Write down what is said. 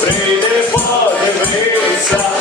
Прийде подивися.